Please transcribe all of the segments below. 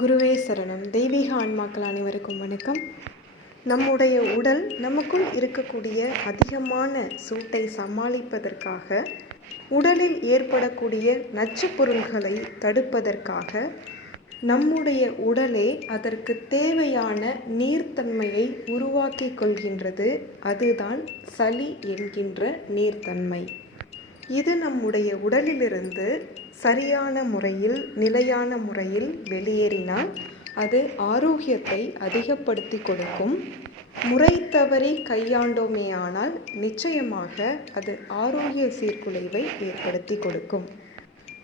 குருவே சரணம். தெய்வீக ஆன்மாக்கள் அனைவருக்கும் வணக்கம். நம்முடைய உடல் நமக்குள் இருக்கக்கூடிய அதிகமான சூட்டை சமாளிப்பதற்காக, உடலில் ஏற்படக்கூடிய நச்சுப் பொருள்களை தடுப்பதற்காக நம்முடைய உடலே அதற்கு தேவையான நீர்த்தன்மையை உருவாக்கி கொள்கின்றது. அதுதான் சளி என்கின்ற நீர்த்தன்மை. இது நம்முடைய உடலிலிருந்து சரியான முறையில், நிலையான முறையில் வெளியேறினால் அது ஆரோக்கியத்தை அதிகப்படுத்தி கொடுக்கும். முறை தவறி கையாண்டோமேயானால் நிச்சயமாக அது ஆரோக்கிய சீர்குலைவை ஏற்படுத்தி கொடுக்கும்.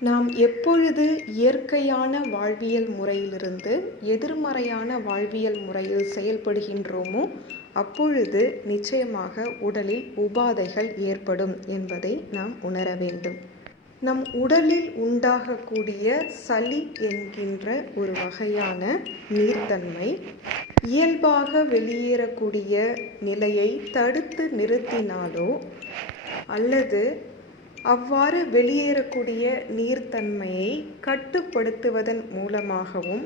நாம் எப்பொழுது இயற்கையான வாழ்வியல் முறையிலிருந்து எதிர்மறையான வாழ்வியல் முறையில் செயல்படுகின்றோமோ அப்பொழுது நிச்சயமாக உடலில் உபாதைகள் ஏற்படும் என்பதை நாம் உணர வேண்டும். நம் உடலில் உண்டாகக்கூடிய சளி என்கின்ற ஒரு வகையான நீர்த்தன்மை இயல்பாக வெளியேறக்கூடிய நிலையை தடுத்து நிறுத்தினாலோ அல்லது அவ்வாறு வெளியேறக்கூடிய நீர்த்தன்மையை கட்டுப்படுத்துவதன் மூலமாகவும்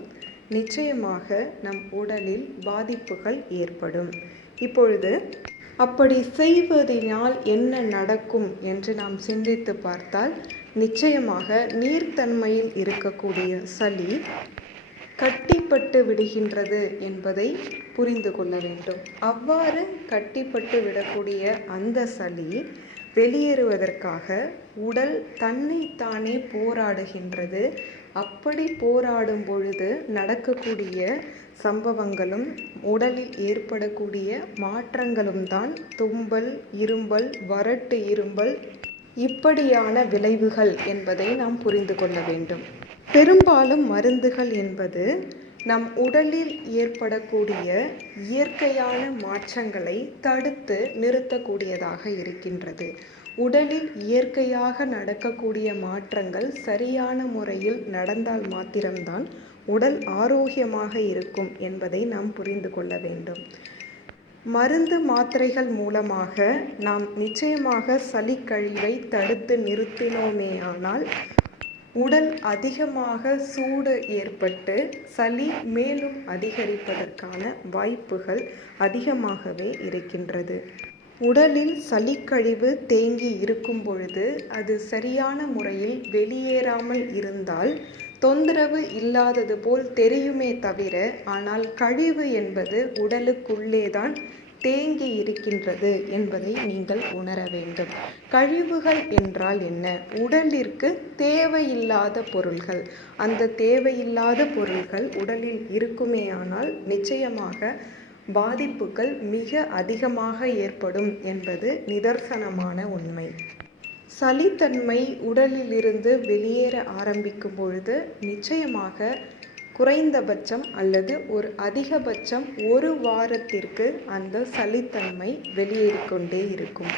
நிச்சயமாக நம் உடலில் பாதிப்புகள் ஏற்படும். இப்பொழுது அப்படி செய்வதனால் என்ன நடக்கும் என்று நாம் சிந்தித்து பார்த்தால், நிச்சயமாக நீர்த்தன்மையில் இருக்கக்கூடிய சளி கட்டிப்பட்டு விடுகின்றது என்பதை புரிந்து கொள்ள வேண்டும். அவ்வாறு கட்டிப்பட்டு விடக்கூடிய அந்த சளி வெளியேறுவதற்காக உடல் தன்னைத்தானே போராடுகின்றது. அப்படி போராடும் பொழுது நடக்கக்கூடிய சம்பவங்களும் உடலில் ஏற்படக்கூடிய மாற்றங்களும் தான் தும்பல், இரும்பல், வறட்டு இரும்பல், இப்படியான விளைவுகள் என்பதை நாம் புரிந்து கொள்ள வேண்டும். பெரும்பாலும் மருந்துகள் என்பது நம் உடலில் ஏற்படக்கூடிய இயற்கையான மாற்றங்களை தடுத்து நிறுத்தக்கூடியதாக இருக்கின்றது. உடலில் இயற்கையாக நடக்கக்கூடிய மாற்றங்கள் சரியான முறையில் நடந்தால் மாத்திரம்தான் உடல் ஆரோக்கியமாக இருக்கும் என்பதை நாம் புரிந்து கொள்ள வேண்டும். மருந்து மாத்திரைகள் மூலமாக நாம் நிச்சயமாக சளிக்கழிவை தடுத்து நிறுத்தினோமேயானால் உடல் அதிகமாக சூடு ஏற்பட்டு சளி மேலும் அதிகரிப்பதற்கான வாய்ப்புகள் அதிகமாகவே இருக்கின்றது. உடலில் சளிக்கழிவு தேங்கி இருக்கும் பொழுது அது சரியான முறையில் வெளியேறாமல் இருந்தால் தொந்தரவு இல்லாதது போல் தெரியுமே தவிர, ஆனால் கழிவு என்பது உடலுக்குள்ளேதான் தேங்கி இருக்கின்றது என்பதை நீங்கள் உணர வேண்டும். கழிவுகள் என்றால் என்ன? உடலிற்கு தேவையில்லாத பொருள்கள். அந்த தேவையில்லாத பொருள்கள் உடலில் இருக்குமேயானால் நிச்சயமாக பாதிப்புகள் மிக அதிகமாக ஏற்படும் என்பது நிதர்சனமான உண்மை. சளித்தன்மை உடலிலிருந்து வெளியேற ஆரம்பிக்கும் பொழுது நிச்சயமாக குறைந்தபட்சம் அல்லது ஒரு அதிகபட்சம் 1 வாரத்திற்கு அந்த சளித்தன்மை வெளியேறிக்கொண்டே இருக்கும்.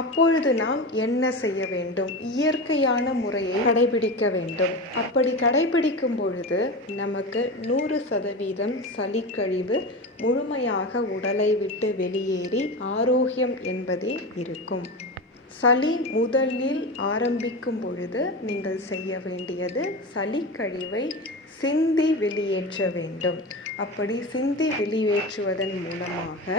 அப்பொழுது நாம் என்ன செய்ய வேண்டும்? இயற்கையான முறையை கடைபிடிக்க வேண்டும். அப்படி கடைபிடிக்கும் பொழுது நமக்கு 100% சளிக்கழிவு முழுமையாக உடலை விட்டு வெளியேறி ஆரோக்கியம் என்பதே இருக்கும். சளி முதலில் ஆரம்பிக்கும் பொழுது நீங்கள் செய்ய வேண்டியது சளிக்கழிவை சிந்தி வெளியேற்ற வேண்டும். அப்படி சிந்தி வெளியேற்றுவதன் மூலமாக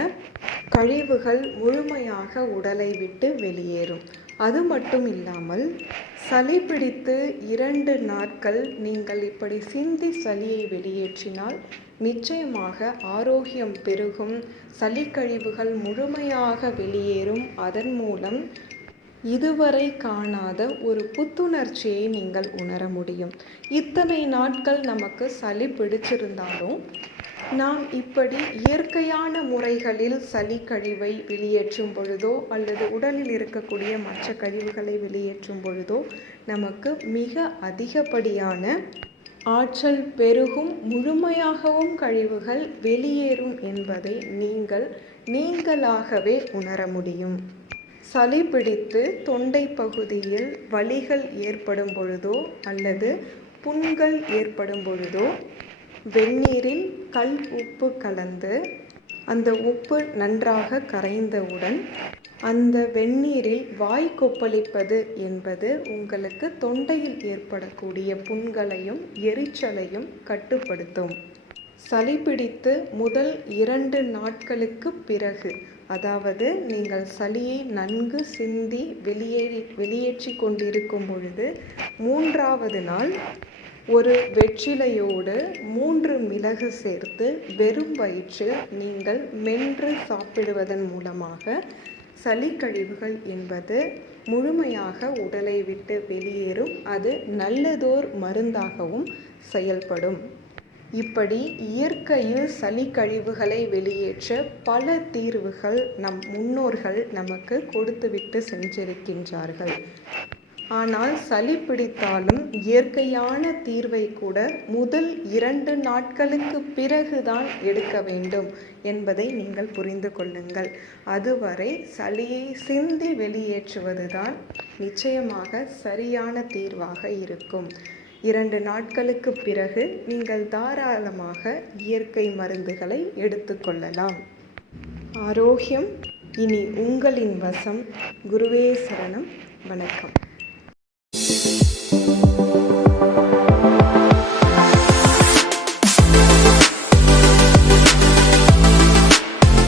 கழிவுகள் முழுமையாக உடலை விட்டு வெளியேறும். அது மட்டும் இல்லாமல் சளி பிடித்து 2 நாட்கள் நீங்கள் இப்படி சிந்தி சளியை வெளியேற்றினால் நிச்சயமாக ஆரோக்கியம் பெருகும். சளிக்கழிவுகள் முழுமையாக வெளியேறும். அதன் மூலம் இதுவரை காணாத ஒரு புத்துணர்ச்சியை நீங்கள் உணர முடியும். இத்தனை நாட்கள் நமக்கு சளி பிடிச்சிருந்தாலும் நாம் இப்படி இயற்கையான முறைகளில் சளி கழிவை வெளியேற்றும் பொழுதோ அல்லது உடலில் இருக்கக்கூடிய மற்ற கழிவுகளை வெளியேற்றும் பொழுதோ நமக்கு மிக அதிகப்படியான ஆற்றல் பெருகும். முழுமையாகவும் கழிவுகள் வெளியேறும் என்பதை நீங்களாகவே உணர முடியும். சளி பிடித்து தொண்டை பகுதியில் வலிகள் ஏற்படும் பொழுதோ அல்லது புண்கள் ஏற்படும் பொழுதோ வெந்நீரில் கல் உப்பு கலந்து அந்த உப்பு நன்றாக கரைந்தவுடன் அந்த வெந்நீரில் வாய் கொப்பளிப்பது என்பது உங்களுக்கு தொண்டையில் ஏற்படக்கூடிய புண்களையும் எரிச்சலையும் கட்டுப்படுத்தும். சளி பிடித்து முதல் 2 நாட்களுக்கு பிறகு, அதாவது நீங்கள் சளியை நன்கு சிந்தி வெளியேற்றி கொண்டிருக்கும் பொழுது 3வது நாள் ஒரு வெற்றிலையோடு 3 மிளகு சேர்த்து வெறும் வயிற்றில் நீங்கள் மென்று சாப்பிடுவதன் மூலமாக சளி கழிவுகள் என்பது முழுமையாக உடலை விட்டு வெளியேறும். அது நல்லதோர் மருந்தாகவும் செயல்படும். இப்படி இயற்கையில் சளி கழிவுகளை வெளியேற்ற பல தீர்வுகள் நம் முன்னோர்கள் நமக்கு கொடுத்துவிட்டு சென்றிருக்கின்றார்கள். ஆனால் சளி பிடித்தாலும் இயற்கையான தீர்வை கூட முதல் 2 நாட்களுக்கு பிறகுதான் எடுக்க வேண்டும் என்பதை நீங்கள் புரிந்து கொள்ளுங்கள். அதுவரை சளியை சிந்தி வெளியேற்றுவதுதான் நிச்சயமாக சரியான தீர்வாக இருக்கும். 2 நாட்களுக்கு பிறகு நீங்கள் தாராளமாக இயற்கை மருந்துகளை எடுத்துக்கொள்ளலாம். ஆரோக்கியம் இனி உங்களின் வசம். குருவே சரணம். வணக்கம்.